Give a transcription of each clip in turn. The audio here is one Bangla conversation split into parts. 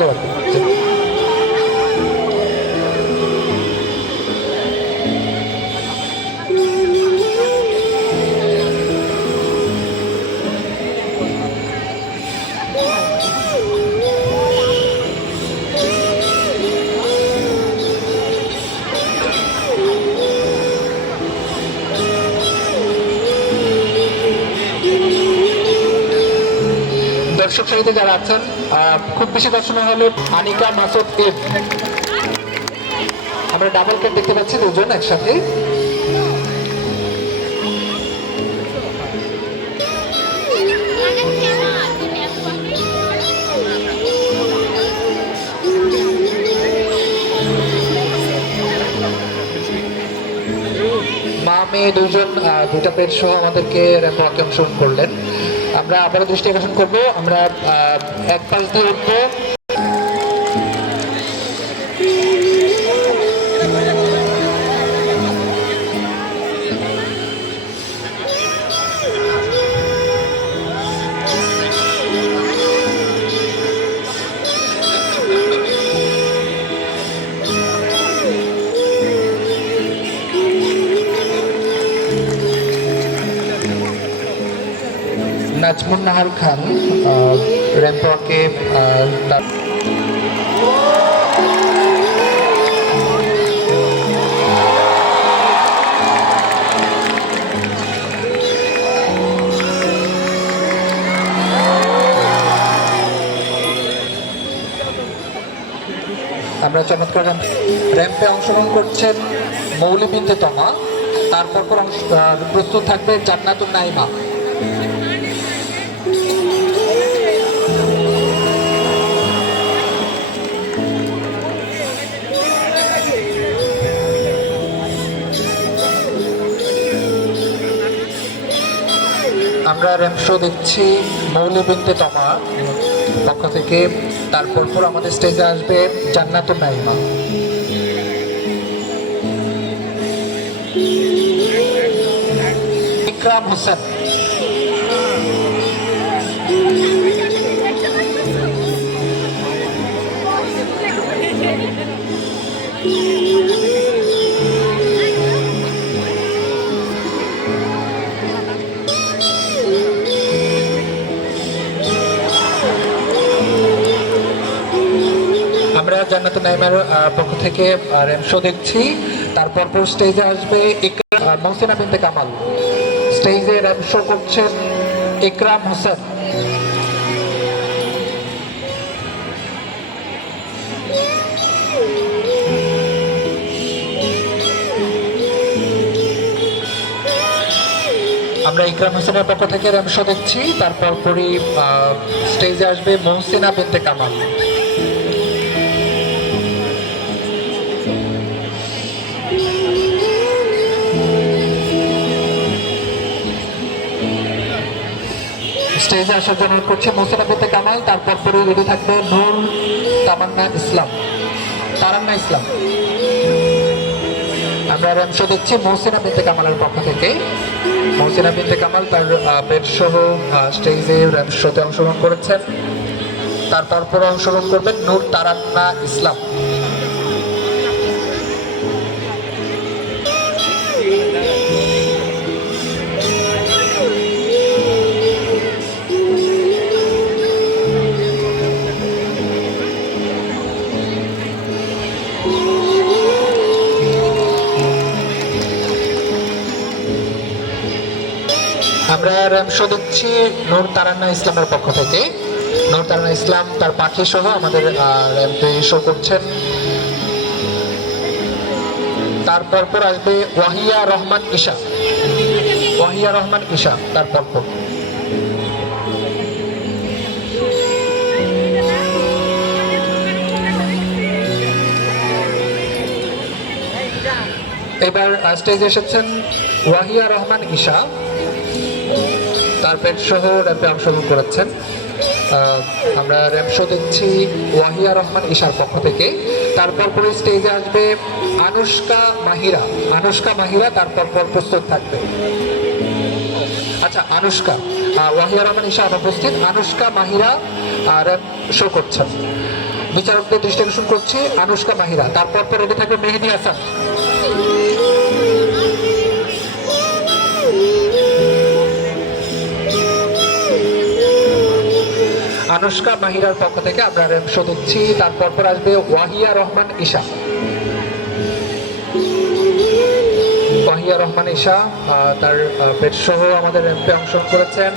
থাকলেও আর কি। দর্শক সারিতে যারা আছেন, খুব বেশি দর্শন হলো আনিকা মাসুদ এফ। আমরা ডাবল ক্যাট দেখতে পাচ্ছি দুজন একসাথে। মা মেয়ে দুজন দুটা পেট সহ আমাদেরকে র্যাম্পওয়াকে অংশগ্রহণ করলেন। আমরা আবারও দৃষ্টি আকর্ষণ করবো, আমরা এক পাশ দিয়ে উঠবো। নাজমুন নাহার খান র্যাম্পওয়াকে আমরা চমৎকার র্যাম্পে অংশগ্রহণ করছেন মৌলি বিনতে তমা। তারপর প্রস্তুত থাকবে জান্নাতুন নাইমা। আমরা র্যাম্প শো দেখছি মৌলি বিনতে তমা পক্ষ থেকে। তারপর আমাদের স্টেজে আসবে জান্নাতুন নাইমা। ইকরাম হোসেন। আমরা জান্নাতুন নাইমার পক্ষ থেকে র্যাম্প শো দেখছি। তারপর স্টেজে আসবে মহসিনা বিনতে কামাল। স্টেজে র্যাম্প শো করছেন ইকরাম হোসেন। আমরা ইকরাম হোসেনের পক্ষ থেকে র্যাম্প শো দেখছি। তারপর স্টেজে আসবে মহসিনা বিনতে কামাল। স্টেজে আসার জন্য করছে মহসিনা বিনতে কামাল। তারপর রেডি থাকবে নূর তারান্না ইসলাম। আমরা র্যাম্প শো দেখছি মহসিনা বিনতে কামালের পক্ষ থেকে। মহসিনা বিনতে কামাল তার পেট সহ স্টেজে র্যাম্প শোতে অংশগ্রহণ করেছেন। তারপর অংশগ্রহণ করবেন নূর তারান্না ইসলাম। আমরা র্যাম্প শো দেখছি নূর তারান্না ইসলামের পক্ষ থেকে। নূর তারান্না ইসলাম তার পাখি সহ আমাদের র্যাম্পে শো করছেন। তারপর আসবে ওয়াহিয়া রহমান ঈশা তারপর। এবার স্টেজে এসেছেন ওয়াহিয়া রহমান ঈশা। তার পেট সহ র্যাম্পে অংশগ্রহণ করেছেন। আমরা র্যাম্প শো দেখছি ওয়াহিয়া রহমান ঈশার পক্ষ থেকে। তারপর স্টেজে আসবে আনুষ্কা মাহিরা। তারপর প্রস্তুত থাকবে ওয়াহিয়া রহমান ঈশা অনুপস্থিত। আনুষ্কা মাহিরা র্যাম্প শো করছেন। বিচারকদের দৃষ্টি আকর্ষণ করছি আনুষ্কা মাহিরা, তারপর রেডি থাকবে মেহেদী হাসান। আনুষ্কা মাহিরার পক্ষ থেকে আমরা র্যাম্প শো দিচ্ছি, তারপর আসবে ওয়াহিয়া রহমান ঈশা। ওয়াহিয়া রহমান ঈশা তার পেট সহ আমাদের র্যাম্পে অংশগ্রহণ করেছেন।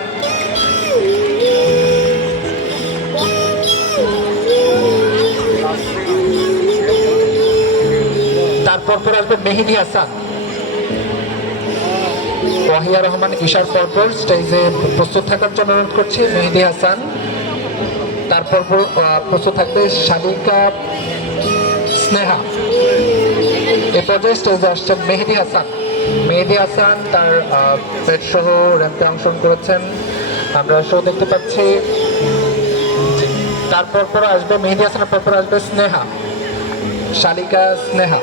তারপর আসবে মেহেদী হাসান। ওয়াহিয়া রহমান ঈশার পরপর স্টেজে প্রস্তুত থাকার জন্য অনুরোধ করছি মেহেদী হাসান। তারপর প্রস্তুত থাকবে শালিকা স্নেহা। এ পর্যায়ে স্টেজে আসছেন মেহেদী হাসান। মেহেদী হাসান তার পেট সহ র্যাম্পে অংশগ্রহণ করেছেন, আমরা শো দেখতে পাচ্ছি। তারপর আসবে মেহেদী হাসানের পরপর আসবে স্নেহা, শালিকা স্নেহা।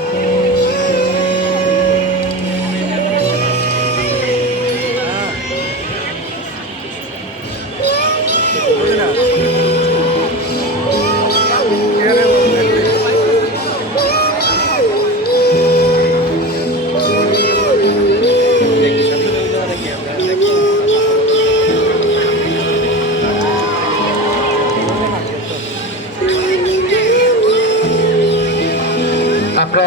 আমরা